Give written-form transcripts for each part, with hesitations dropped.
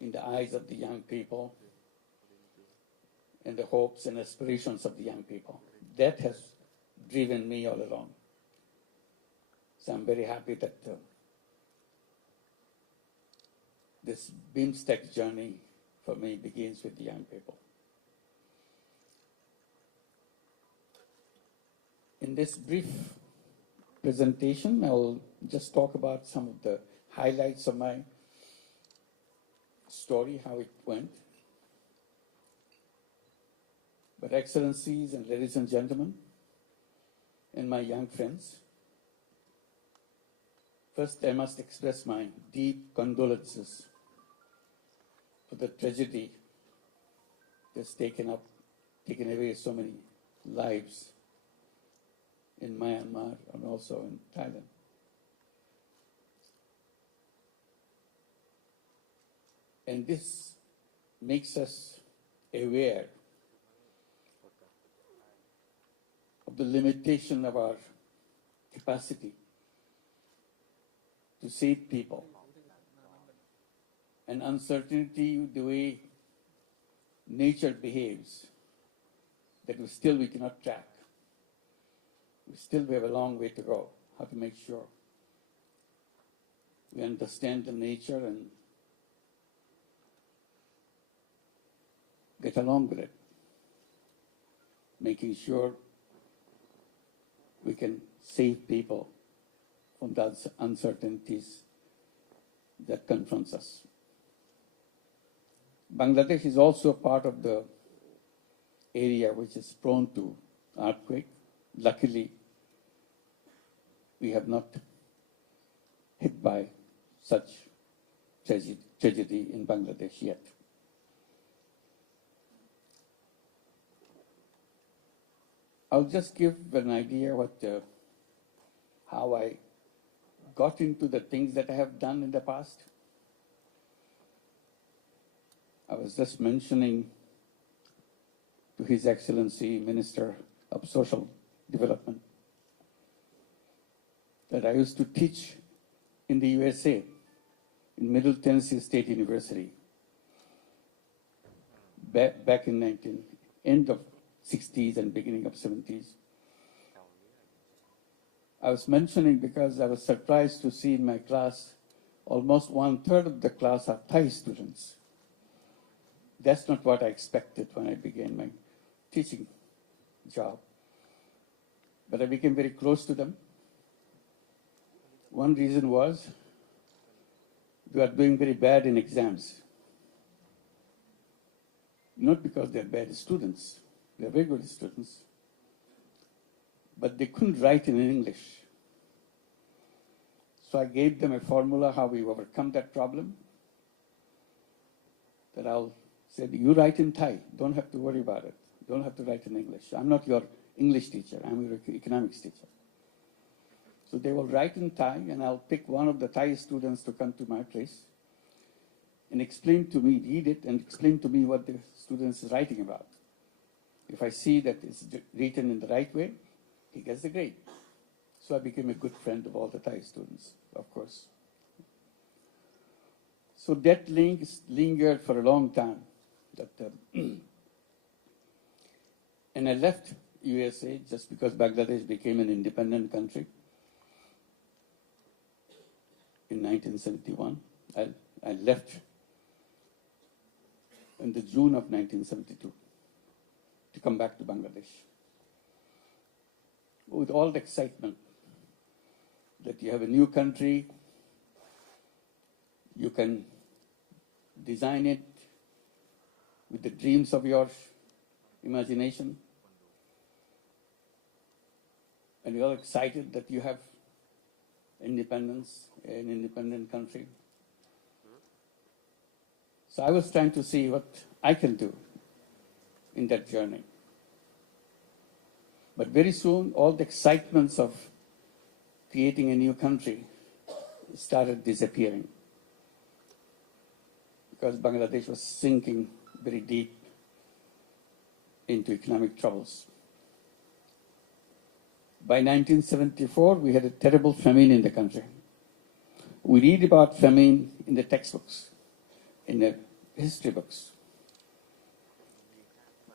in the eyes of the young people and the hopes and aspirations of the young people. That has driven me all along. So I'm very happy that this BIMSTEC journey for me begins with the young people. In this brief presentation, I will just talk about some of the highlights of my story, how it went. But Excellencies and ladies and gentlemen, and my young friends, first I must express my deep condolences for the tragedy that's taken away so many lives in Myanmar and also in Thailand. And this makes us aware of the limitation of our capacity to save people, and uncertainty, the way nature behaves, that we cannot track. We have a long way to go, how to make sure we understand the nature and get along with it, making sure we can save people from those uncertainties that confronts us. Bangladesh is also a part of the area which is prone to earthquake. Luckily, we have not hit by such tragedy in Bangladesh yet. I'll just give an idea how I got into the things that I have done in the past. I was just mentioning to His Excellency Minister of Social Development that I used to teach in the USA, in Middle Tennessee State University, back in end of 60s and beginning of 70s. I was mentioning because I was surprised to see in my class almost 1/3 of the class are Thai students. That's not what I expected when I began my teaching job. But I became very close to them. One reason was they are doing very bad in exams. Not because they're bad students. They're very good students. But they couldn't write in English. So I gave them a formula how we overcome that problem. That I'll say, you write in Thai, don't have to worry about it. Don't have to write in English. I'm not your English teacher, I'm your economics teacher. So they will write in Thai, and I'll pick one of the Thai students to come to my place and explain to me, read it, and explain to me what the student is writing about. If I see that it's written in the right way, he gets the grade. So I became a good friend of all the Thai students, of course. So that link lingered for a long time. And I left USA just because Bangladesh became an independent country in 1971. I left in the June of 1972 to come back to Bangladesh with all the excitement that you have a new country, you can design it with the dreams of your imagination, and you're all excited that you have independence, an independent country. So I was trying to see what I can do in that journey. But very soon, all the excitements of creating a new country started disappearing because Bangladesh was sinking very deep into economic troubles. By 1974, we had a terrible famine in the country. We read about famine in the textbooks, in the history books,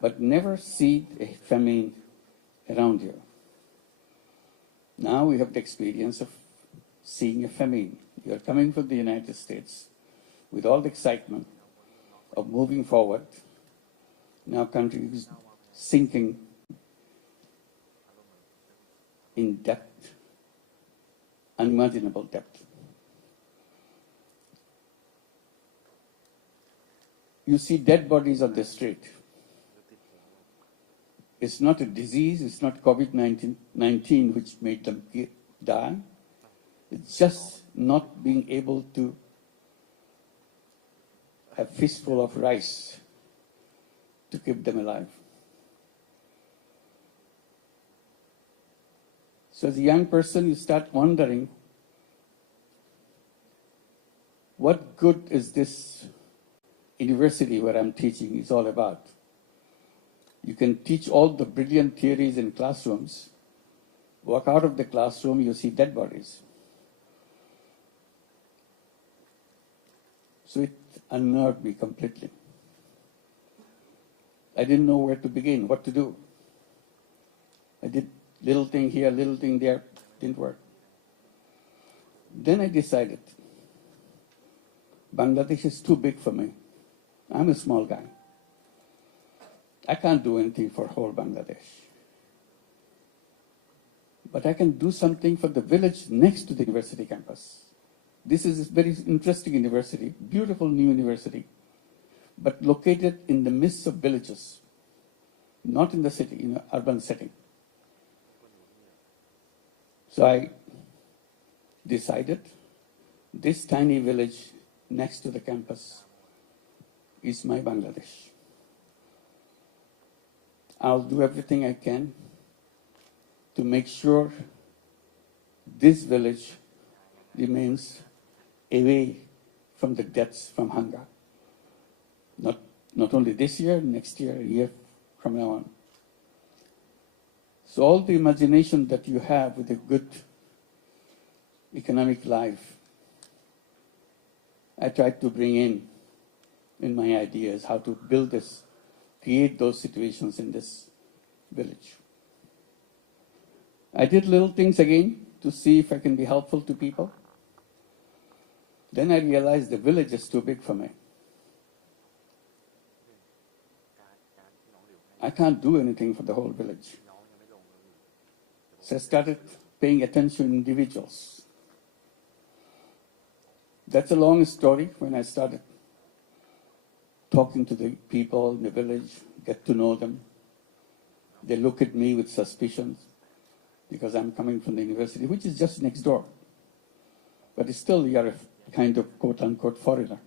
but never see a famine around here. Now we have the experience of seeing a famine. You are coming from the United States with all the excitement of moving forward. Now country is sinking in debt, unimaginable debt. You see dead bodies on the street. It's not a disease, it's not COVID-19 which made them die. It's just not being able to have fistful of rice to keep them alive. So as a young person, you start wondering, what good is this university where I'm teaching is all about? You can teach all the brilliant theories in classrooms, walk out of the classroom, you see dead bodies. So it unnerved me completely. I didn't know where to begin, what to do. I did little thing here, little thing there, didn't work. Then I decided, Bangladesh is too big for me. I'm a small guy. I can't do anything for whole Bangladesh. But I can do something for the village next to the university campus. This is a very interesting university, beautiful new university, but located in the midst of villages, not in the city, in an urban setting. So I decided this tiny village next to the campus is my Bangladesh. I'll do everything I can to make sure this village remains away from the deaths from hunger. Not only this year, next year, a year from now on. So all the imagination that you have with a good economic life, I tried to bring in my ideas, how to build this, create those situations in this village. I did little things again to see if I can be helpful to people. Then I realized the village is too big for me. I can't do anything for the whole village. So I started paying attention to individuals. That's a long story. When I started talking to the people in the village, get to know them, they look at me with suspicion because I'm coming from the university, which is just next door. But still, you're a kind of quote-unquote foreigner.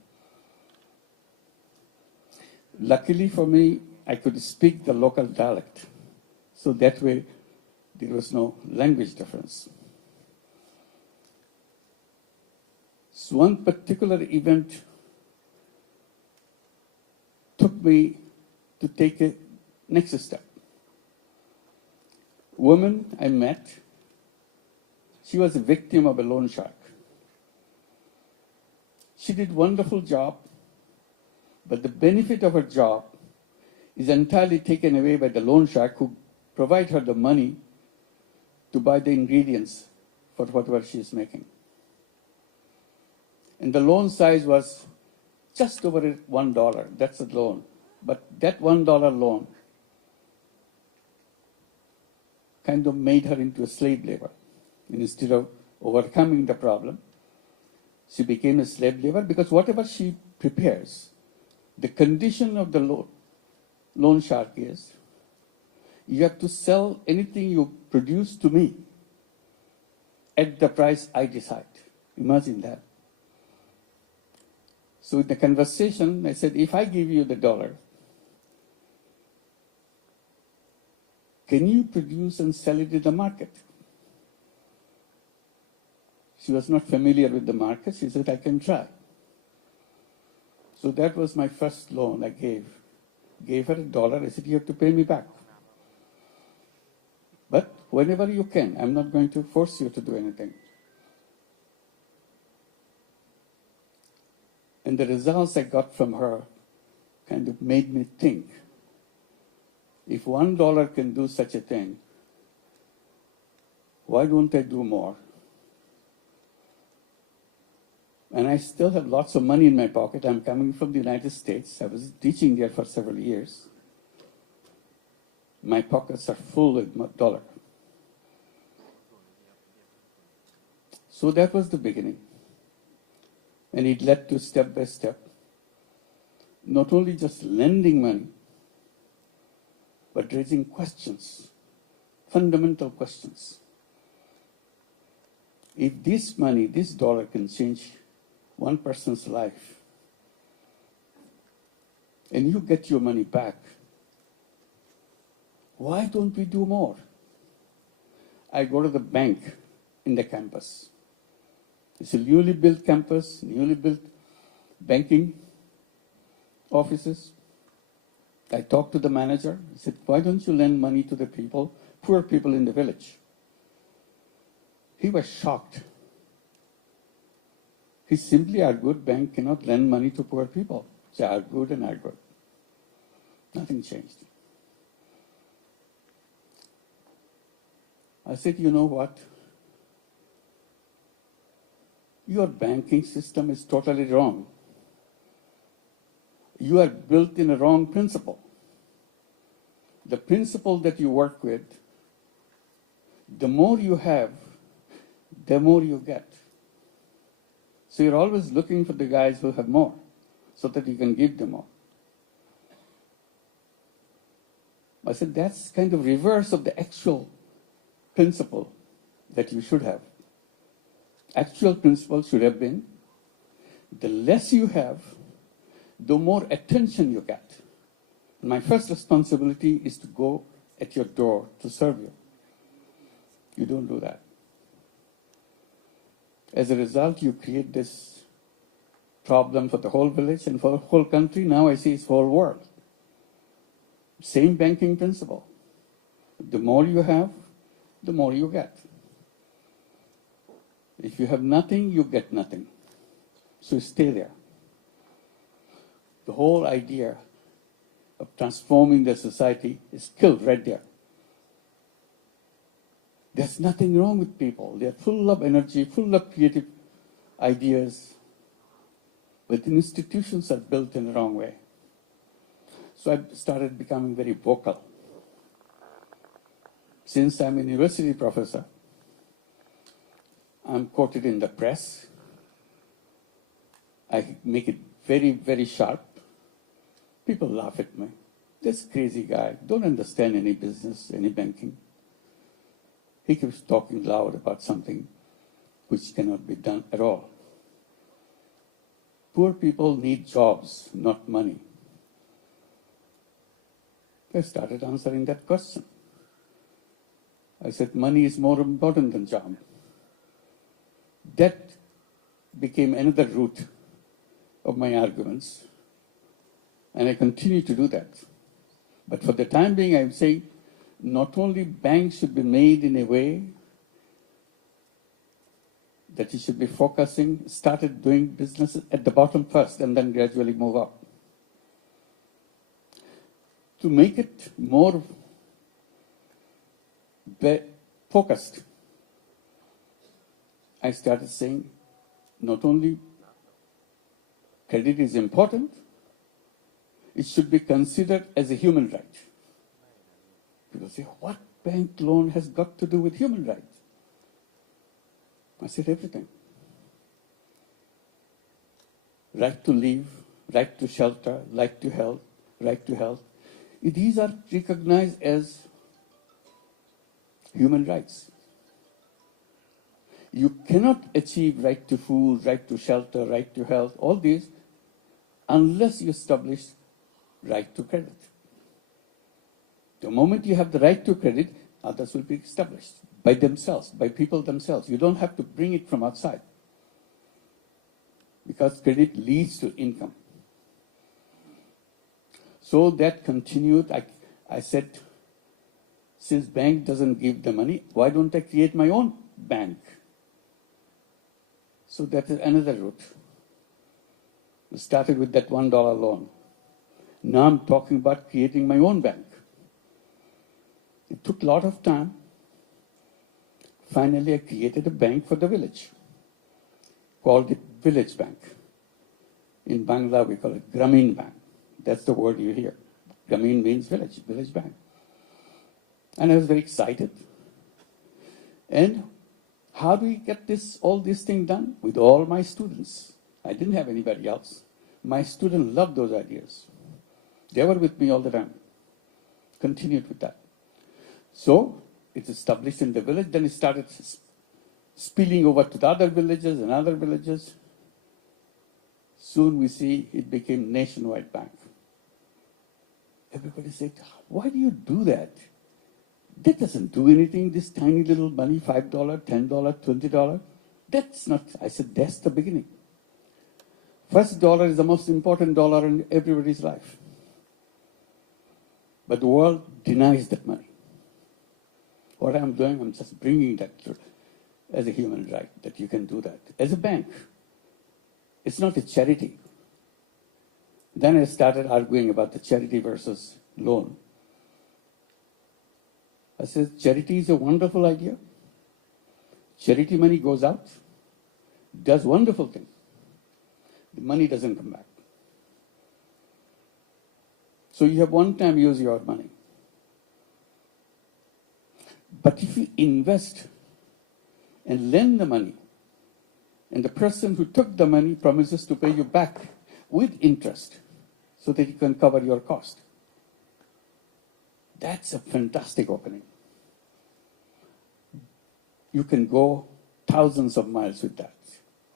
Luckily for me, I could speak the local dialect. So that way, there was no language difference. So one particular event took me to take a next step. Woman I met, she was a victim of a loan shark. She did a wonderful job, but the benefit of her job is entirely taken away by the loan shark who provide her the money to buy the ingredients for whatever she is making. And the loan size was just over $1. That's a loan. But that $1 loan kind of made her into a slave labor. And instead of overcoming the problem, she became a slave labor because whatever she prepares, the condition of the loan shark is, you have to sell anything you produce to me at the price I decide. Imagine that. So in the conversation, I said, if I give you the $1, can you produce and sell it in the market? She was not familiar with the market. She said, I can try. So that was my first loan I gave. Gave her $1. I said, you have to pay me back. But whenever you can, I'm not going to force you to do anything. And the results I got from her kind of made me think, if $1 can do such a thing, why don't I do more? And I still have lots of money in my pocket. I'm coming from the United States. I was teaching there for several years. My pockets are full with dollar. So that was the beginning. And it led to step by step, not only just lending money, but raising questions, fundamental questions. If this money, this dollar can change one person's life, and you get your money back, why don't we do more? I go to the bank in the campus. It's a newly built campus, newly built banking offices. I talked to the manager. I said, why don't you lend money to the people, poor people in the village? He was shocked. He simply argued, bank cannot lend money to poor people. So I argued and argued. Nothing changed. I said, you know what? Your banking system is totally wrong. You are built in a wrong principle. The principle that you work with, the more you have, the more you get. So you're always looking for the guys who have more, so that you can give them more. I said, that's kind of reverse of the actual principle that you should have. Actual principle should have been, the less you have, the more attention you get. My first responsibility is to go at your door to serve you. You don't do that. As a result, you create this problem for the whole village and for the whole country. Now I see it's whole world. Same banking principle. The more you have, the more you get. If you have nothing, you get nothing. So stay there. The whole idea of transforming the society is killed right there. There's nothing wrong with people. They're full of energy, full of creative ideas, but institutions are built in the wrong way. So I started becoming very vocal. Since I'm a university professor, I'm quoted in the press. I make it very, very sharp. People laugh at me. This crazy guy, don't understand any business, any banking. He keeps talking loud about something which cannot be done at all. Poor people need jobs, not money. I started answering that question. I said, money is more important than job. That became another root of my arguments. And I continue to do that. But for the time being, I'm saying, not only banks should be made in a way that you should be focusing, started doing business at the bottom first and then gradually move up. To make it more focused, I started saying not only credit is important, it should be considered as a human right. People say, what bank loan has got to do with human rights? I said, everything. Right to live, right to shelter, right to health, right to health. These are recognized as human rights. You cannot achieve right to food, right to shelter, right to health, all these, unless you establish right to credit. The moment you have the right to credit, others will be established by themselves, by people themselves. You don't have to bring it from outside, because credit leads to income. So that continued. I said, since bank doesn't give the money, why don't I create my own bank? So that is another route. We started with that $1 loan. Now I'm talking about creating my own bank. It took a lot of time. Finally, I created a bank for the village, called it Village Bank. In Bangla, we call it Grameen Bank. That's the word you hear. Grameen means village, Village Bank. And I was very excited. And how do we get all this thing done? With all my students. I didn't have anybody else. My students loved those ideas. They were with me all the time. Continued with that. So it's established in the village, then it started spilling over to the other villages and other villages. Soon we see it became nationwide bank. Everybody said, why do you do that? That doesn't do anything, this tiny little money, $5, $10, $20. That's not, I said, that's the beginning. First dollar is the most important dollar in everybody's life. But the world denies that money. What I'm doing, I'm just bringing that as a human right, that you can do that. As a bank, it's not a charity. Then I started arguing about the charity versus loan. I said, charity is a wonderful idea. Charity money goes out, does wonderful things. The money doesn't come back. So you have one time use your money. But if you invest and lend the money, and the person who took the money promises to pay you back with interest so that you can cover your cost, that's a fantastic opening. You can go thousands of miles with that.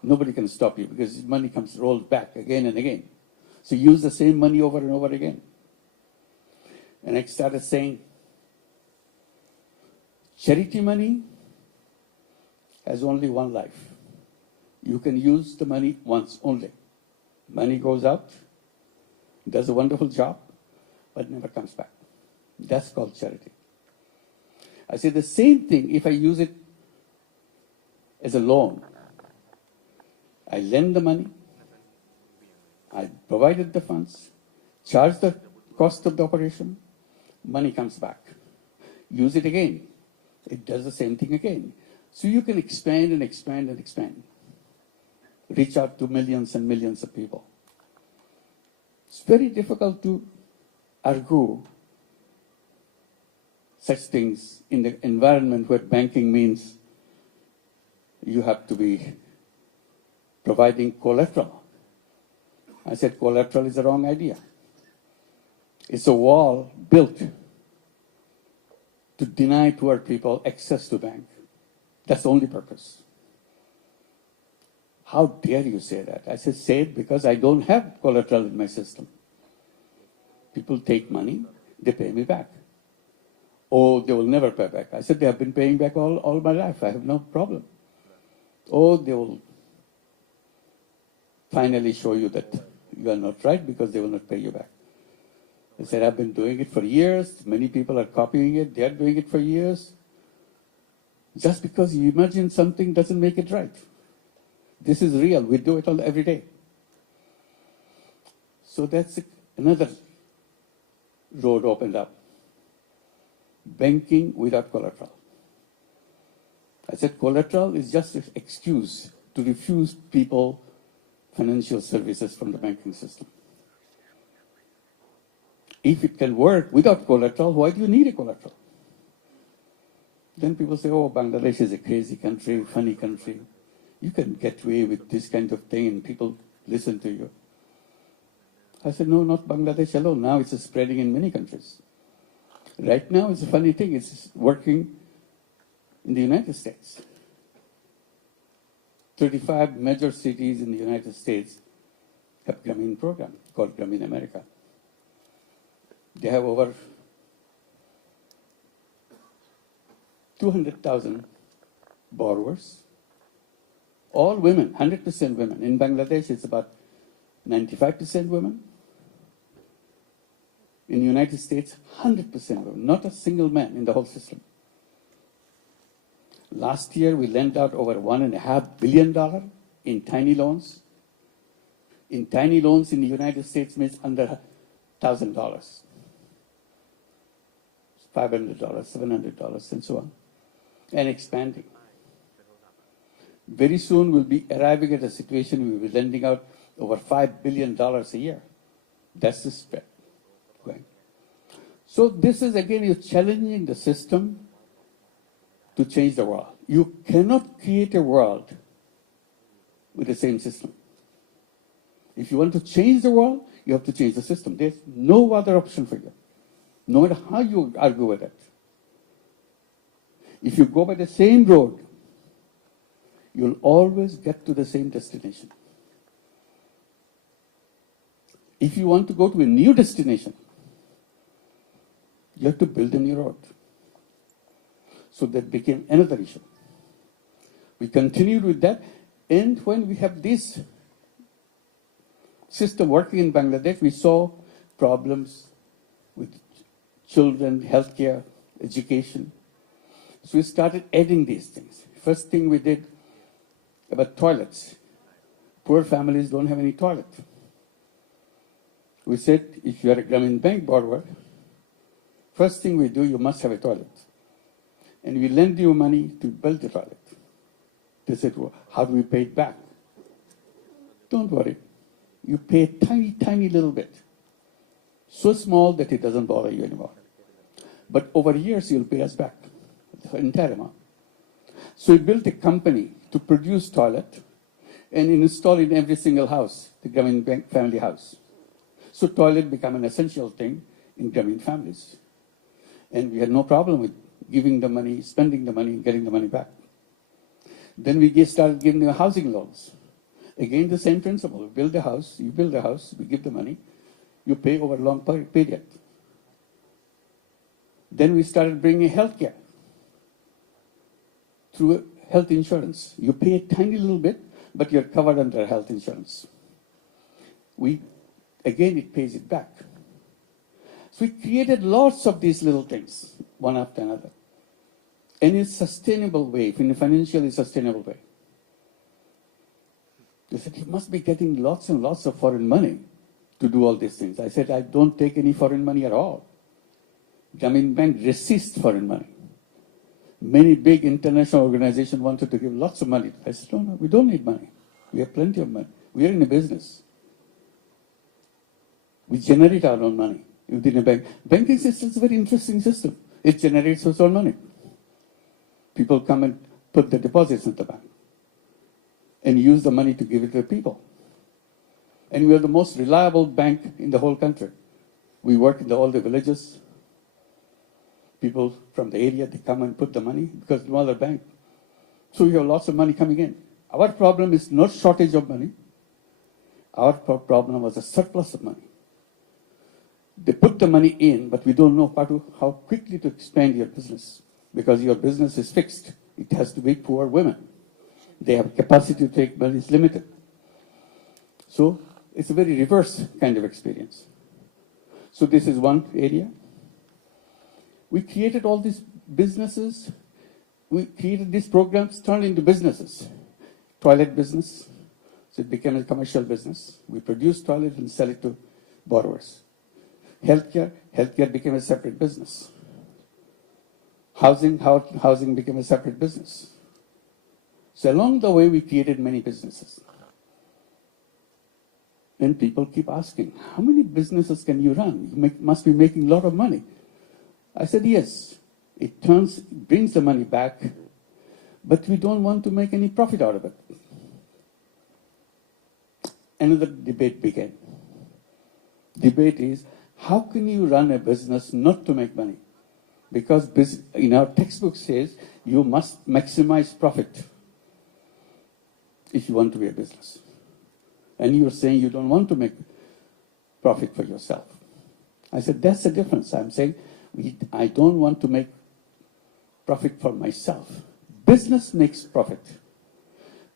Nobody can stop you because money comes rolled back again and again. So use the same money over and over again. And I started saying, charity money has only one life. You can use the money once only. Money goes out, does a wonderful job, but never comes back. That's called charity. I say the same thing if I use it as a loan. I lend the money, I provided the funds, charge the cost of the operation, money comes back. Use it again. It does the same thing again. So you can expand and expand and expand. Reach out to millions and millions of people. It's very difficult to argue such things in the environment where banking means you have to be providing collateral. I said collateral is the wrong idea. It's a wall built to deny poor people access to bank. That's the only purpose. How dare you say that? I said, say it because I don't have collateral in my system. People take money, they pay me back. Oh, they will never pay back. I said, they have been paying back all my life. I have no problem. Oh, they will finally show you that you are not right because they will not pay you back. I said, I've been doing it for years. Many people are copying it. They are doing it for years. Just because you imagine something doesn't make it right. This is real. We do it all every day. So that's another road opened up. Banking without collateral. I said collateral is just an excuse to refuse people financial services from the banking system. If it can work without collateral, why do you need a collateral? Then people say, oh, Bangladesh is a crazy country, funny country. You can get away with this kind of thing and people listen to you. I said, no, not Bangladesh alone. Now it's spreading in many countries. Right now, it's a funny thing. It's working in the United States. 35 major cities in the United States have Grameen program called Grameen America. They have over 200,000 borrowers, all women, 100% women. In Bangladesh, it's about 95% women. In the United States, 100% women, not a single man in the whole system. Last year, we lent out over $1.5 billion in tiny loans. In tiny loans in the United States means under $1,000, $500, $700, and so on, and expanding. Very soon we'll be arriving at a situation we'll be lending out over $5 billion a year. That's the spread going. So this is, again, you're challenging the system to change the world. You cannot create a world with the same system. If you want to change the world, you have to change the system. There's no other option for you, no matter how you argue with it. If you go by the same road, you'll always get to the same destination. If you want to go to a new destination, you have to build a new road. So that became another issue. We continued with that, and when we have this system working in Bangladesh, we saw problems with children, healthcare, education. So we started adding these things. First thing we did about toilets. Poor families don't have any toilet. We said, if you are a Grameen Bank borrower, first thing we do, you must have a toilet. And we lend you money to build the toilet. They said, well, how do we pay it back? Don't worry. You pay a tiny, tiny little bit. So small that it doesn't bother you anymore. But over years, you'll pay us back the entire amount. So we built a company to produce toilet and install in every single house, the Grameen Bank family house. So toilet became an essential thing in Grameen families. And we had no problem with giving the money, spending the money, and getting the money back. Then we started giving them housing loans. Again, the same principle. We build a house, you build a house, we give the money, you pay over a long period. Then we started bringing healthcare through health insurance. You pay a tiny little bit, but you're covered under health insurance. Again, it pays it back. So we created lots of these little things, one after another. And in a sustainable way, in a financially sustainable way. They said, you must be getting lots and lots of foreign money to do all these things. I said, I don't take any foreign money at all. Grameen Bank resists foreign money. Many big international organizations wanted to give lots of money. I said, no, we don't need money. We have plenty of money. We are in a business. We generate our own money within a bank. Banking system is a very interesting system. It generates its own money. People come and put the deposits in the bank and use the money to give it to the people. And we are the most reliable bank in the whole country. We work in all the villages. People from the area, they come and put the money because no other bank. So we have lots of money coming in. Our problem is not shortage of money. Our problem was a surplus of money. They put the money in, but we don't know how quickly to expand your business because your business is fixed. It has to be poor women. They have capacity to take money is limited. So it's a very reverse kind of experience. So this is one area. We created all these businesses. We created these programs, turned into businesses. Toilet business, so it became a commercial business. We produce toilet and sell it to borrowers. Healthcare became a separate business. Housing became a separate business. So along the way, we created many businesses. And people keep asking, how many businesses can you run? You must be making a lot of money. I said, yes, it brings the money back, but we don't want to make any profit out of it. Another debate began. Debate is, how can you run a business not to make money? Because in our textbook says, you must maximize profit if you want to be a business. And you're saying you don't want to make profit for yourself. I said, that's the difference. I'm saying, I don't want to make profit for myself. Business makes profit.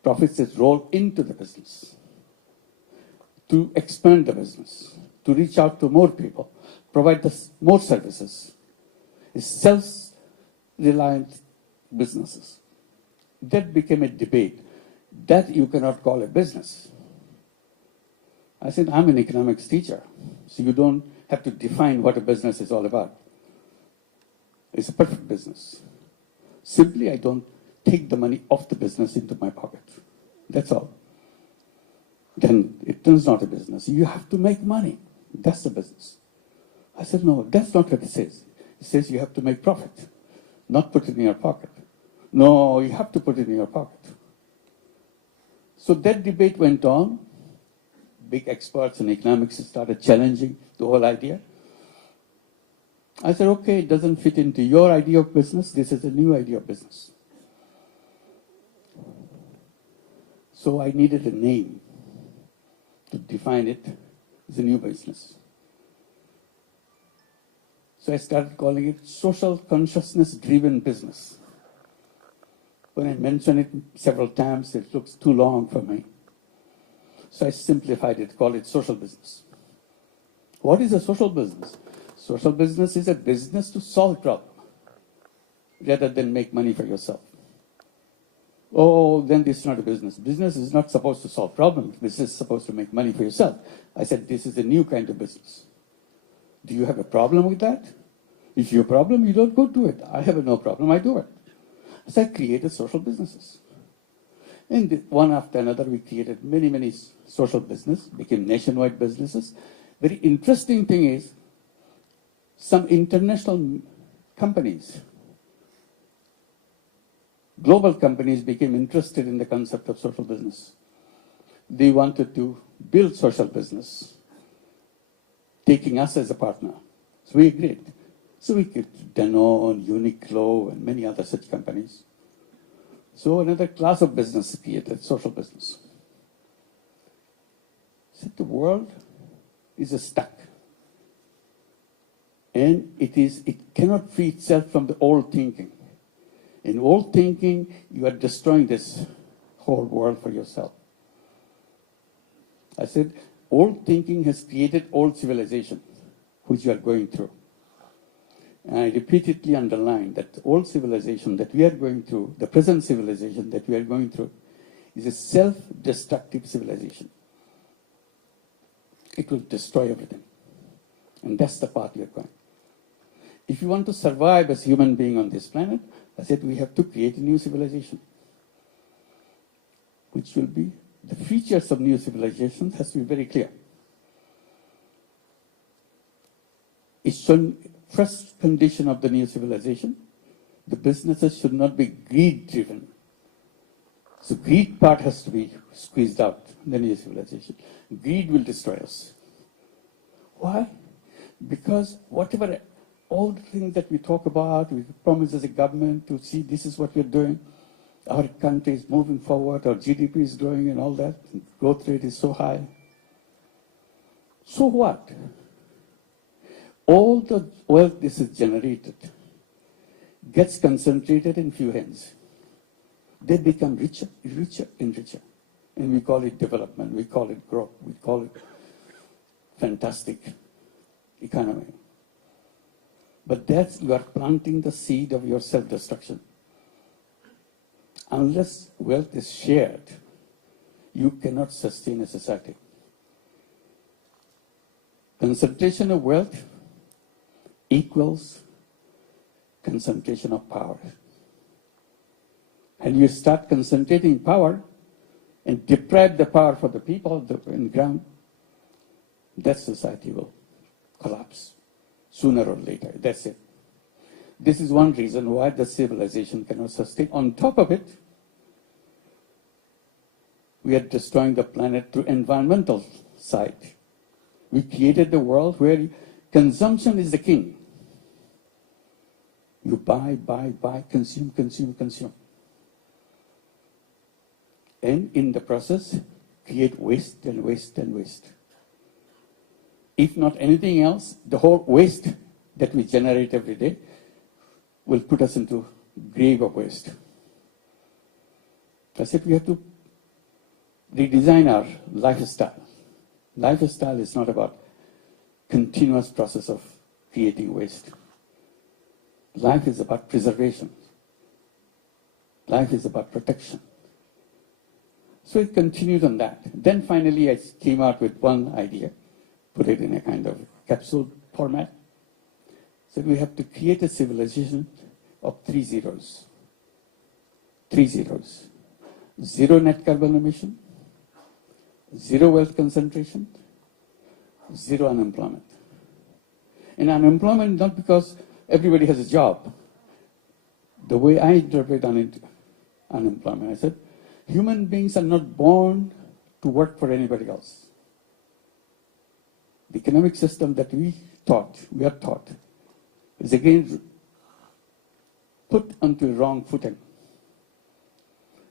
Profits is rolled into the business to expand the business, to reach out to more people, provide more services. It's self-reliant businesses. That became a debate. That you cannot call a business. I said, I'm an economics teacher, so you don't have to define what a business is all about. It's a perfect business. Simply, I don't take the money off the business into my pocket. That's all. Then it turns not a business. You have to make money. That's the business. I said, no, that's not what it says. It says you have to make profit, not put it in your pocket. No, you have to put it in your pocket. So that debate went on. Big experts in economics started challenging the whole idea. I said, okay, it doesn't fit into your idea of business. This is a new idea of business. So I needed a name to define it as a new business. So I started calling it social consciousness-driven business. When I mention it several times, it looks too long for me. So I simplified it, called it social business. What is a social business? Social business is a business to solve problems rather than make money for yourself. Oh, then this is not a business. Business is not supposed to solve problems. Business is supposed to make money for yourself. I said, this is a new kind of business. Do you have a problem with that? If you have a problem, you don't go do it. I have no problem, I do it. So I created social businesses. And one after another, we created many, many social businesses, became nationwide businesses. Very interesting thing is, some international companies, global companies became interested in the concept of social business. They wanted to build social business, taking us as a partner. So we agreed. So we could Danone, Uniqlo, and many other such companies. So another class of business created, social business. So the world is stuck. And it cannot free itself from the old thinking. In old thinking, you are destroying this whole world for yourself. I said, old thinking has created old civilization, which you are going through. And I repeatedly underline that the old civilization that we are going through, the present civilization that we are going through, is a self-destructive civilization. It will destroy everything. And that's the path we are going. If you want to survive as human being on this planet, I said we have to create a new civilization, which will be, the features of new civilizations has to be very clear. It's shown, first condition of the new civilization, the businesses should not be greed-driven. So greed part has to be squeezed out in the new civilization. Greed will destroy us. Why? Because whatever, all the things that we talk about, we promise as a government to see this is what we're doing, our country is moving forward, our GDP is growing and all that, and growth rate is so high. So what? All the wealth this is generated gets concentrated in few hands. They become richer, richer and richer. And we call it development, we call it growth, we call it fantastic economy. But that's, you are planting the seed of your self-destruction. Unless wealth is shared, you cannot sustain a society. Concentration of wealth equals concentration of power. And you start concentrating power and deprive the power for the people in the ground, that society will collapse sooner or later. That's it. This is one reason why the civilization cannot sustain. On top of it, we are destroying the planet through environmental side. We created the world where consumption is the king. You buy, buy, buy, consume, consume, consume. And in the process, create waste and waste and waste. If not anything else, the whole waste that we generate every day will put us into grave of waste. I said we have to redesign our lifestyle. Lifestyle is not about continuous process of creating waste. Life is about preservation. Life is about protection. So it continued on that. Then finally I came out with one idea, put it in a kind of capsule format. So we have to create a civilization of 3 zeros. 3 zeros. 0 net carbon emission, 0 wealth concentration, 0 unemployment. And unemployment not because everybody has a job. The way I interpret unemployment, I said, human beings are not born to work for anybody else. The economic system that we are taught, is again put onto a wrong footing.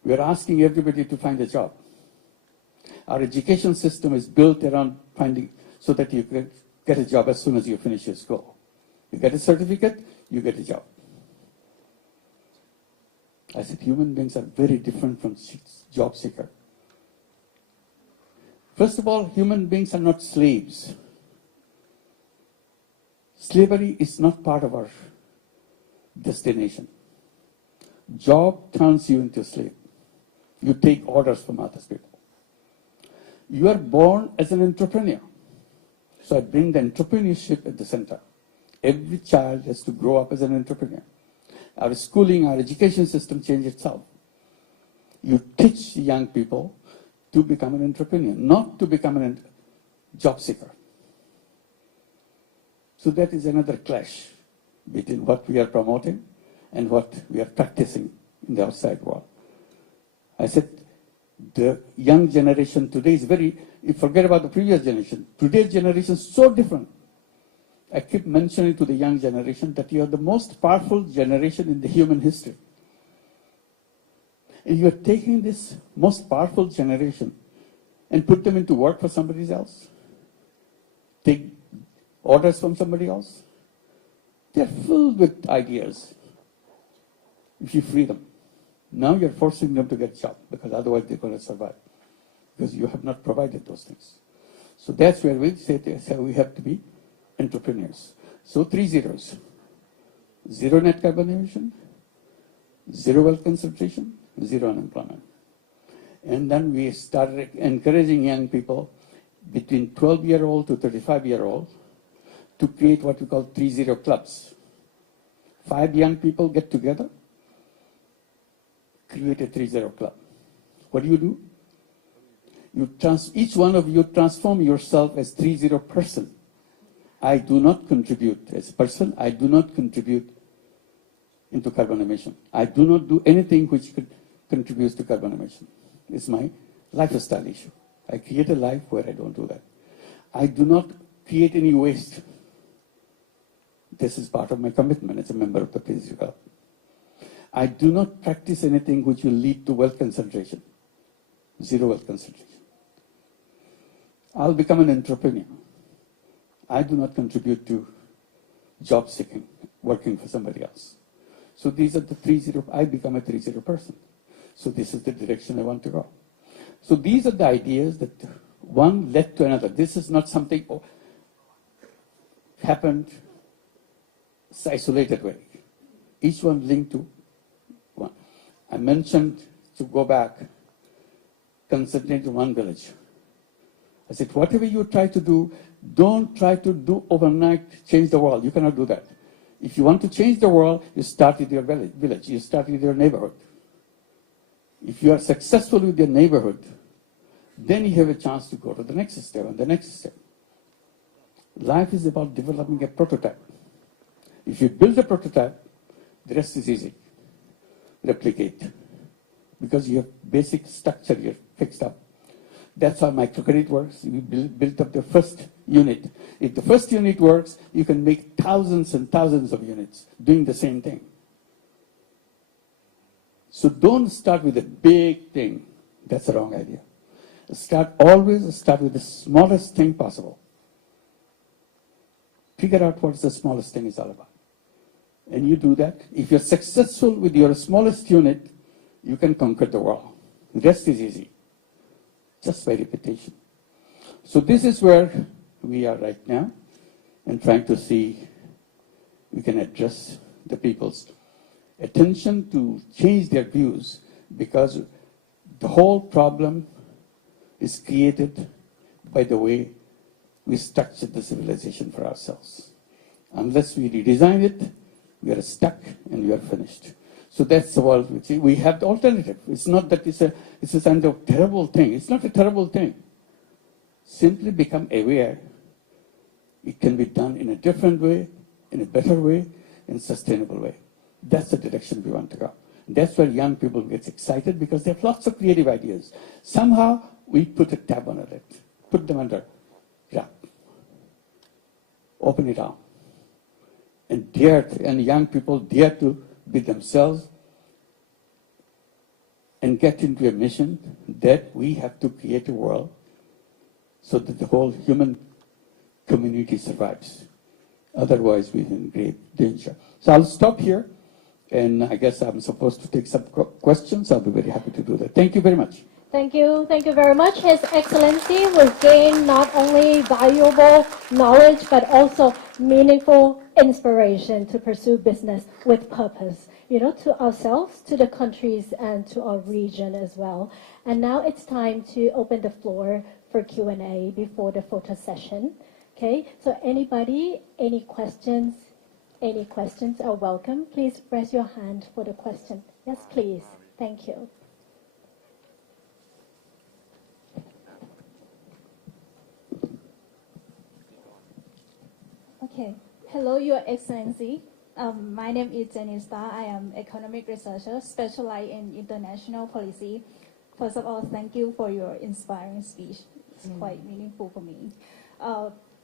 We are asking everybody to find a job. Our education system is built around finding, so that you can get a job as soon as you finish your school. You get a certificate, you get a job. I said, human beings are very different from job seeker. First of all, human beings are not slaves. Slavery is not part of our destination. Job turns you into a slave. You take orders from other people. You are born as an entrepreneur. So I bring the entrepreneurship at the center. Every child has to grow up as an entrepreneur. Our schooling, our education system change itself. You teach young people to become an entrepreneur, not to become a job seeker. So that is another clash between what we are promoting and what we are practicing in the outside world. I said, the young generation today is you forget about the previous generation. Today's generation is so different. I keep mentioning to the young generation that you are the most powerful generation in the human history. And you are taking this most powerful generation and put them into work for somebody else. Take orders from somebody else. They're filled with ideas. If you free them. Now you're forcing them to get a job because otherwise they're going to survive. Because you have not provided those things. So that's where we say we have to be entrepreneurs. So 3 zeros. 0 net carbon emission, 0 wealth concentration, 0 unemployment. And then we started encouraging young people between 12-year-old to 35-year-old to create what we call 3-0 clubs. 5 young people get together, create a 3-0 club. What do? Each one of you transform yourself as 3-0 person. I do not contribute as a person. I do not contribute into carbon emission. I do not do anything which contributes to carbon emission. It's my lifestyle issue. I create a life where I don't do that. I do not create any waste. This is part of my commitment as a member of the 3-0 club. I do not practice anything which will lead to wealth concentration. 0 wealth concentration. I'll become an entrepreneur. I do not contribute to job seeking, working for somebody else. So these are the 3-0, I become a 3-0 person. So this is the direction I want to go. So these are the ideas that one led to another. This is not something happened isolated way. Each one linked to one. I mentioned, to go back, concentrate on one village. I said, whatever you try to do, don't try to do overnight, change the world. You cannot do that. If you want to change the world, you start with your village. You start with your neighborhood. If you are successful with your neighborhood, then you have a chance to go to the next step and the next step. Life is about developing a prototype. If you build a prototype, the rest is easy. Replicate. Because you have basic structure here fixed up. That's how microcredit works. We built up the first unit. If the first unit works, you can make thousands and thousands of units doing the same thing. So don't start with a big thing. That's the wrong idea. Always start with the smallest thing possible. Figure out what the smallest thing is all about. And you do that. If you're successful with your smallest unit, you can conquer the world. The rest is easy. Just by repetition. So this is where we are right now and trying to see we can address the people's attention to change their views, because the whole problem is created by the way we structured the civilization for ourselves. Unless we redesign it, we are stuck and we are finished. So that's the world. We have the alternative. It's not that it's a kind of terrible thing. It's not a terrible thing. Simply become aware. It can be done in a different way, in a better way, in a sustainable way. That's the direction we want to go. That's where young people get excited because they have lots of creative ideas. Somehow we put a tab on it, put them under wrap, open it out, and young people dare to be themselves and get into a mission that we have to create a world so that the whole human community survives. Otherwise, we're in great danger. So I'll stop here, and I guess I'm supposed to take some questions. I'll be very happy to do that. Thank you very much. Thank you very much. His Excellency will gain not only valuable knowledge, but also meaningful inspiration to pursue business with purpose, to ourselves, to the countries, and to our region as well. And now it's time to open the floor for Q&A before the photo session. Okay, so anybody, any questions are welcome. Please raise your hand for the question. Yes, please. Thank you. Okay. Hello, Your Excellency. My name is Jenny Starr. I am economic researcher specialized in international policy. First of all, thank you for your inspiring speech. It's quite meaningful for me.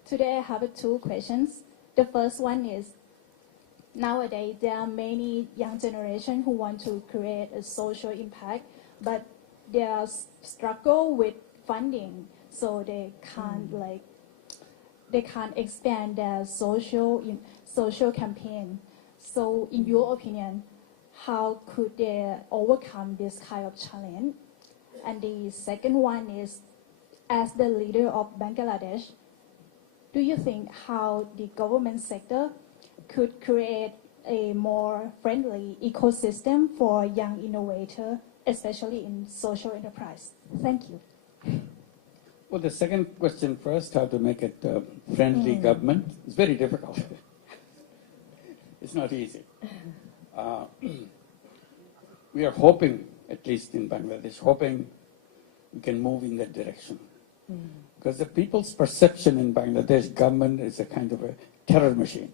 Today I have two questions. The first one is, nowadays there are many young generation who want to create a social impact, but they are struggle with funding, so they can't expand their social campaign. So in your opinion, how could they overcome this kind of challenge? And the second one is, as the leader of Bangladesh, do you think how the government sector could create a more friendly ecosystem for young innovators, especially in social enterprise? Thank you. Well, the second question first, how to make it friendly government, is very difficult. It's not easy. We are hoping, at least in Bangladesh, we can move in that direction. Because the people's perception in Bangladesh government is a kind of a terror machine.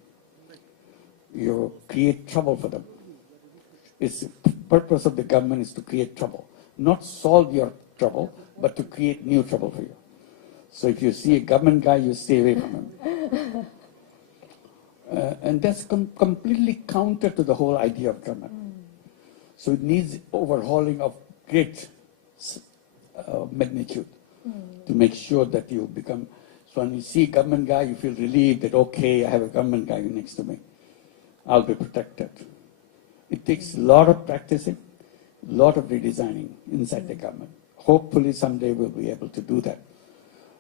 You create trouble for them. The purpose of the government is to create trouble, not solve your trouble, but to create new trouble for you. So if you see a government guy, you stay away from him. And that's completely counter to the whole idea of government. So it needs overhauling of great magnitude to make sure that you become, so when you see a government guy, you feel relieved that, okay, I have a government guy next to me. I'll be protected. It takes a lot of practicing, a lot of redesigning inside the government. Hopefully someday we'll be able to do that.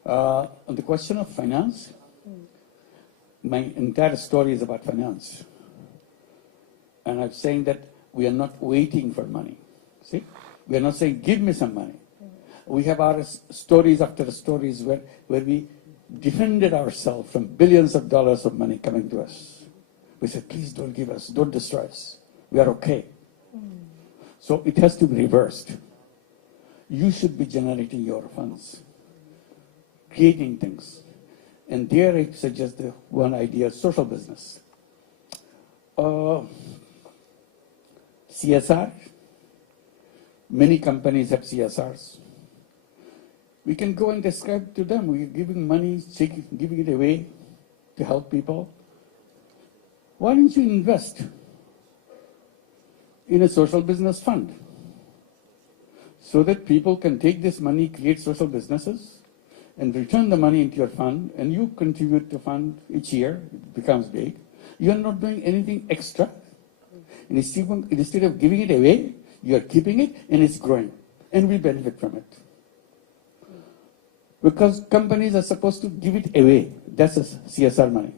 On the question of finance, my entire story is about finance. And I'm saying that we are not waiting for money. See? We are not saying, give me some money. We have our stories after stories where we defended ourselves from billions of dollars of money coming to us. We said, please don't give us, don't destroy us. We are okay. So it has to be reversed. You should be generating your funds, creating things. And there I suggest the one idea, social business. CSR. Many companies have CSRs. We can go and describe to them. We're giving money, giving it away to help people. Why don't you invest in a social business fund so that people can take this money, create social businesses, and return the money into your fund, and you contribute to fund each year, it becomes big. You are not doing anything extra. And instead of giving it away, you are keeping it, and it's growing, and we benefit from it. Because companies are supposed to give it away. That's a CSR money.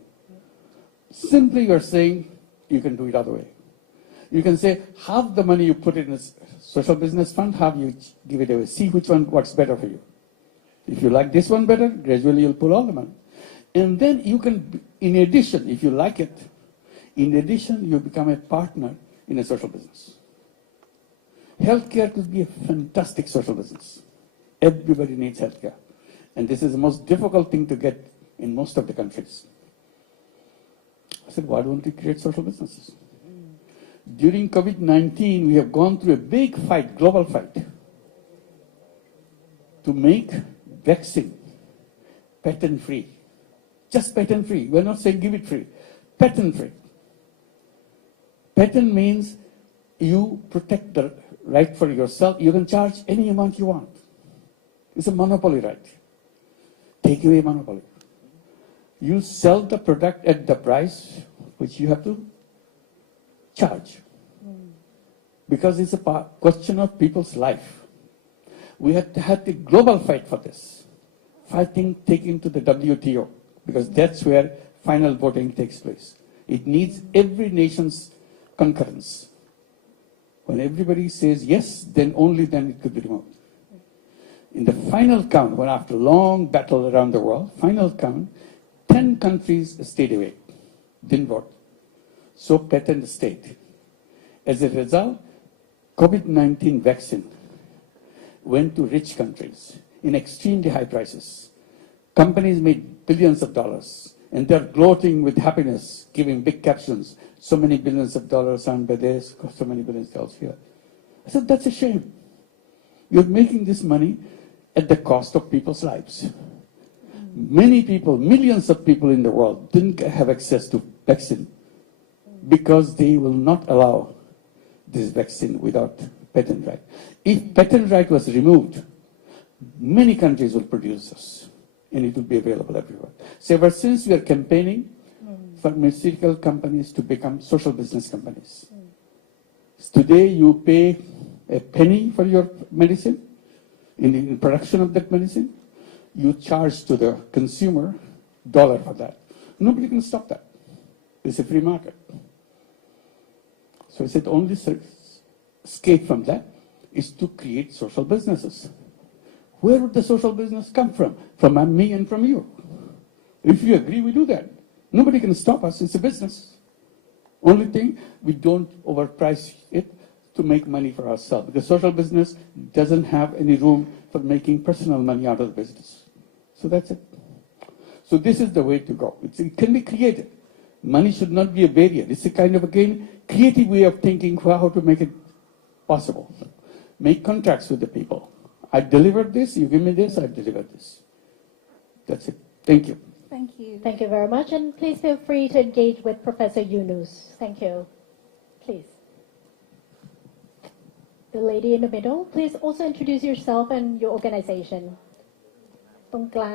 Simply you're saying you can do it other way. You can say half the money you put in a social business fund, half you give it away. See which one works better for you. If you like this one better, gradually you'll pull all the money. And then you can, in addition, if you like it, in addition, you become a partner in a social business. Healthcare could be a fantastic social business. Everybody needs healthcare. And this is the most difficult thing to get in most of the countries. I said, why don't we create social businesses? During COVID-19, we have gone through a big fight, global fight, to make vaccine patent-free. Just patent-free. We're not saying give it free. Patent-free. Patent means you protect the right for yourself. You can charge any amount you want. It's a monopoly right. Take away monopoly. You sell the product at the price which you have to charge. Because it's a question of people's life. We had a global fight for this. Fighting taken to the WTO, because that's where final voting takes place. It needs every nation's concurrence. When everybody says yes, then only then it could be removed. In the final count, when after long battle around the world, final count, 10 countries stayed away, didn't vote. So patent stayed. As a result, COVID-19 vaccine went to rich countries in extremely high prices. Companies made billions of dollars, and they're gloating with happiness, giving big captions. So many billions of dollars earned by this, so many billions of dollars here. I said, that's a shame. You're making this money at the cost of people's lives. Many people, millions of people in the world didn't have access to vaccine because they will not allow this vaccine without patent right. If patent right was removed, many countries will produce this, and it will be available everywhere. So ever since we are campaigning pharmaceutical companies to become social business companies. Today you pay a penny for your medicine, in production of that medicine, you charge to the consumer $1 for that. Nobody can stop that. It's a free market. So I said only escape from that is to create social businesses. Where would the social business come from? From me and from you. If you agree, we do that. Nobody can stop us. It's a business. Only thing, we don't overprice it to make money for ourselves. Because social business doesn't have any room for making personal money out of the business. So that's it. So this is the way to go. It can be created. Money should not be a barrier. It's a kind of, again, creative way of thinking for how to make it possible. Make contracts with the people. I delivered this, you give me this, I delivered this. That's it. Thank you. Thank you. Thank you very much. And please feel free to engage with Professor Yunus. Thank you. Please. The lady in the middle, please also introduce yourself and your organization. ตรงกล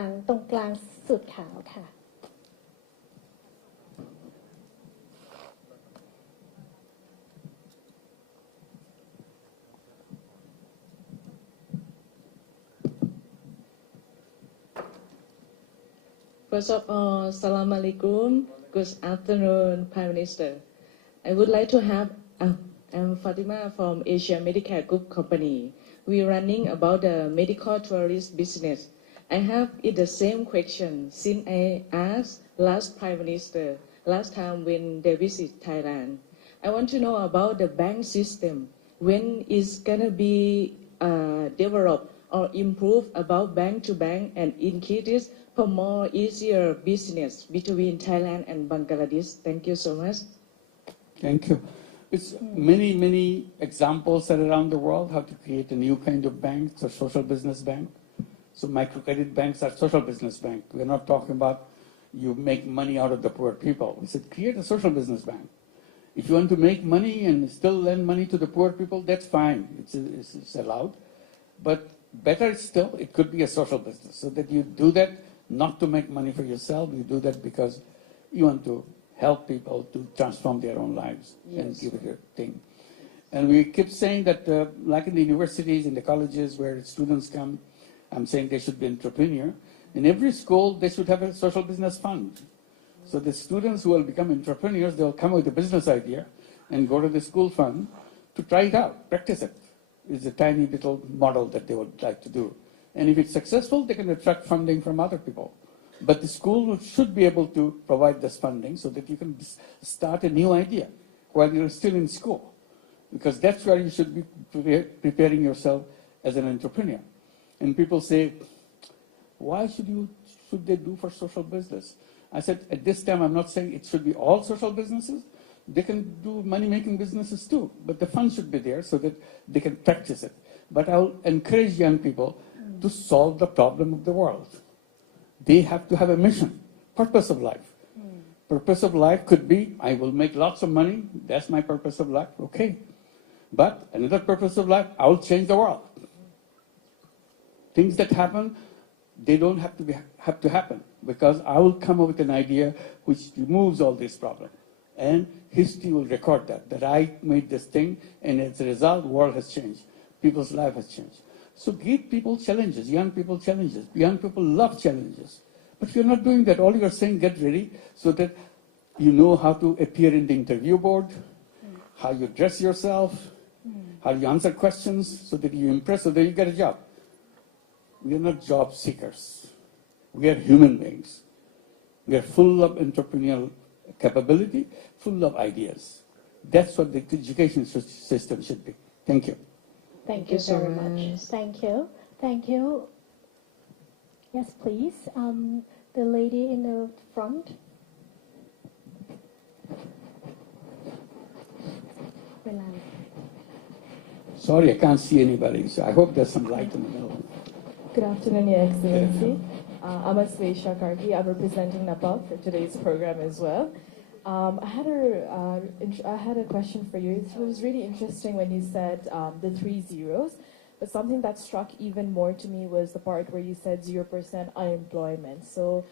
างสุดขาวค่ะ First of all, Salam Alaikum. Good afternoon, Prime Minister. I would like to have, I'm Fatima from Asia Medicare Group Company. We're running about the medical tourist business. I have the same question since I asked last Prime Minister, last time when they visit Thailand. I want to know about the bank system. When is gonna be developed or improved about bank to bank and increase for more easier business between Thailand and Bangladesh. Thank you so much. Thank you. It's many examples are around the world how to create a new kind of bank, it's a social business bank. So microcredit banks are social business bank. We're not talking about you make money out of the poor people. We said create a social business bank. If you want to make money and still lend money to the poor people, that's fine. It's allowed. But better still, it could be a social business. So that you do that not to make money for yourself, you do that because you want to help people to transform their own lives and give it a thing. And we keep saying that, like in the universities, in the colleges where students come, I'm saying they should be entrepreneur. In every school, they should have a social business fund. So the students who will become entrepreneurs, they'll come with a business idea and go to the school fund to try it out, practice it. It's a tiny little model that they would like to do. And if it's successful, they can attract funding from other people. But the school should be able to provide this funding so that you can start a new idea while you're still in school. Because that's where you should be preparing yourself as an entrepreneur. And people say, why should they do for social business? I said, at this time, I'm not saying it should be all social businesses. They can do money-making businesses too, but the fund should be there so that they can practice it. But I'll encourage young people to solve the problem of the world. They have to have a mission, purpose of life. Purpose of life could be, I will make lots of money. That's my purpose of life. Okay. But another purpose of life, I will change the world. Things that happen, they don't have to happen, because I will come up with an idea which removes all these problems. And history will record that I made this thing, and as a result, the world has changed. People's life has changed. So give people challenges, young people challenges. Young people love challenges. But if you're not doing that, all you're saying, get ready so that you know how to appear in the interview board, how you dress yourself, how you answer questions so that you impress, so that you get a job. We are not job seekers. We are human beings. We are full of entrepreneurial capability, full of ideas. That's what the education system should be. Thank you. Thank you so very much. much. Thank you. Thank you. Yes, please. The lady in the front. Sorry, I can't see anybody, so I hope there's some light in the middle. Good afternoon, Your Excellency. I'm Asleisha Kargi. I'm representing Nepal for today's program as well. I had a question for you. It was really interesting when you said the 3 zeros, but something that struck even more to me was the part where you said 0% unemployment. So,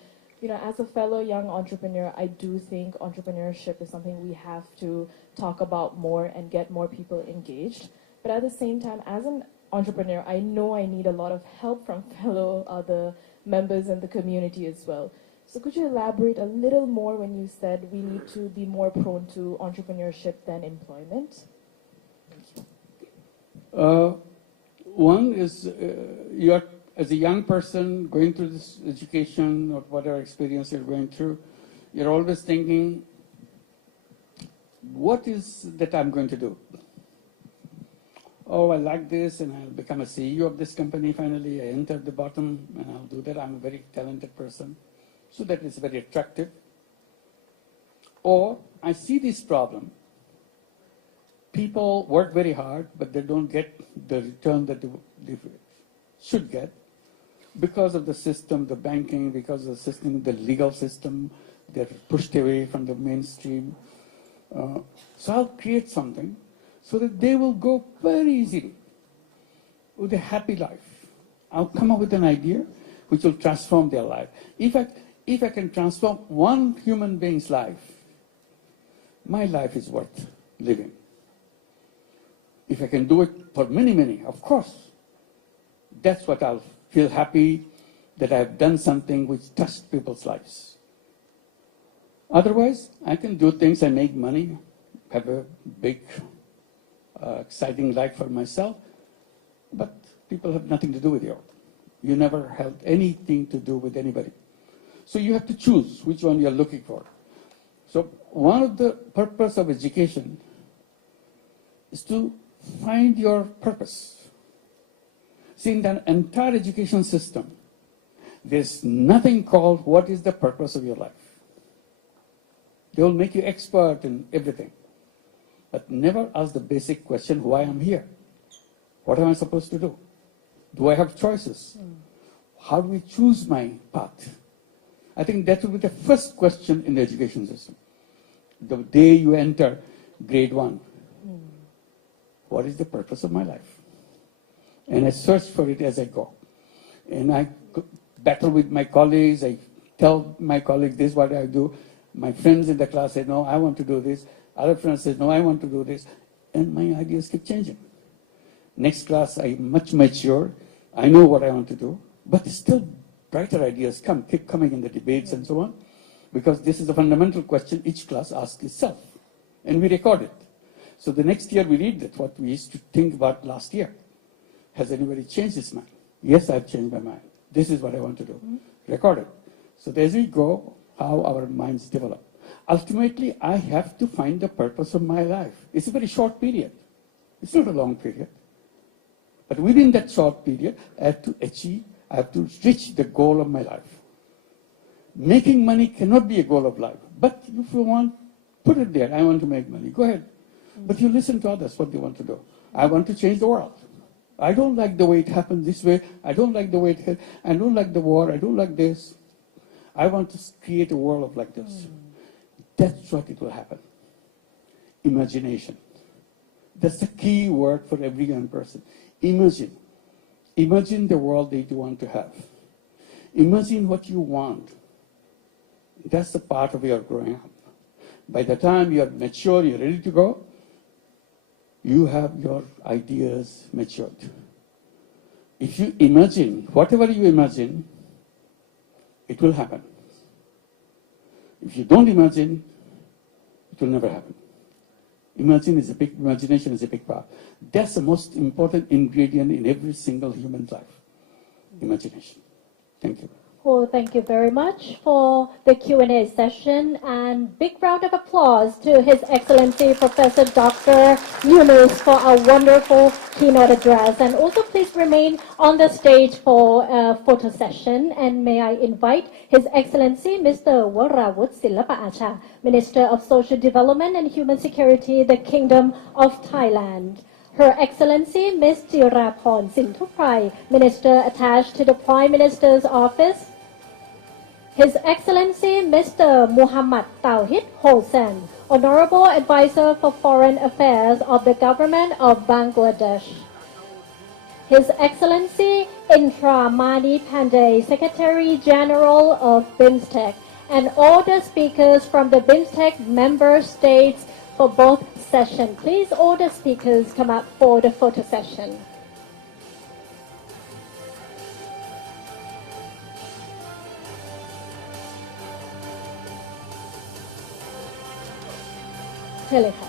you know, as a fellow young entrepreneur, I do think entrepreneurship is something we have to talk about more and get more people engaged. But at the same time, as an entrepreneur, I know I need a lot of help from fellow other members in the community as well. So could you elaborate a little more when you said we need to be more prone to entrepreneurship than employment? Thank you. One is you are, as a young person going through this education or whatever experience you're going through, you're always thinking, what is that I'm going to do? Oh, I like this, and I'll become a CEO of this company finally. I enter the bottom, and I'll do that. I'm a very talented person. So that is very attractive. Or I see this problem. People work very hard, but they don't get the return that they should get because of the system, the banking, because of the system, the legal system. They're pushed away from the mainstream. So I'll create something so that they will go very easily with a happy life. I'll come up with an idea which will transform their life. If I can transform one human being's life, my life is worth living. If I can do it for many, many, of course, that's what I'll feel happy that I've done something which touched people's lives. Otherwise, I can do things, I make money, have a big, exciting life for myself, but people have nothing to do with you. You never had anything to do with anybody. So you have to choose which one you're looking for. So one of the purpose of education is to find your purpose. See, in the entire education system, there's nothing called what is the purpose of your life. They will make you expert in everything, but never ask the basic question, why I'm here? What am I supposed to do? Do I have choices? How do we choose my path? I think that will be the first question in the education system. The day you enter grade 1, what is the purpose of my life? And I search for it as I go. And I battle with my colleagues. I tell my colleagues this is what I do. My friends in the class say, no, I want to do this. Other friends say, no, I want to do this. And my ideas keep changing. Next class, I'm much mature. I know what I want to do. But still, brighter ideas keep coming in the debates and so on. Because this is a fundamental question each class asks itself. And we record it. So the next year we read that, what we used to think about last year. Has anybody changed his mind? Yes, I've changed my mind. This is what I want to do. Record it. So as we go, how our minds develop. Ultimately, I have to find the purpose of my life. It's a very short period. It's not a long period. But within that short period, I have to achieve, I have to reach the goal of my life. Making money cannot be a goal of life. But if you want, put it there. I want to make money. Go ahead. But you listen to others, what they want to do. I want to change the world. I don't like the way it happened this way. I don't like the way it, I don't like the war. I don't like this. I want to create a world of like this. That's what it will happen. Imagination. That's the key word for every young person. Imagine. Imagine the world that you want to have. Imagine what you want. That's the part of your growing up. By the time you are mature, you're ready to go, you have your ideas matured. If you imagine, whatever you imagine, it will happen. If you don't imagine, it will never happen. Imagination is a big part. That's the most important ingredient in every single human life. Imagination. Thank you. Well, thank you very much for the Q&A session, and big round of applause to His Excellency Professor Dr. Yunus for a wonderful keynote address. And also please remain on the stage for a photo session, and may I invite His Excellency Mr. Warawut Silapa Acha, Minister of Social Development and Human Security, the Kingdom of Thailand. Her Excellency Ms. Jiraporn Sinthupai, Minister attached to the Prime Minister's Office. His Excellency Mr. Muhammad Tauhid Hossain, Honorable Advisor for Foreign Affairs of the Government of Bangladesh. His Excellency Indra Mani Pandey, Secretary General of BIMSTEC, and all the speakers from the BIMSTEC member states for both sessions. Please, all the speakers come up for the photo session. Telephone.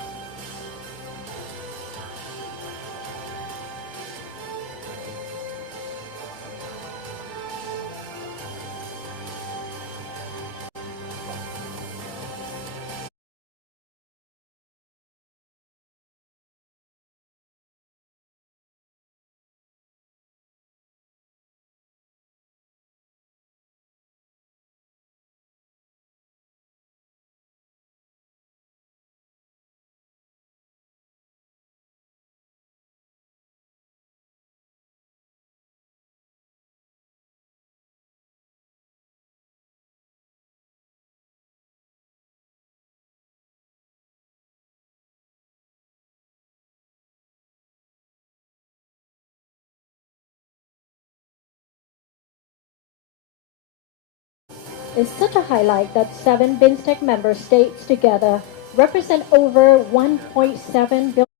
It's such a highlight that 7 BIMSTEC member states together represent over 1.7 billion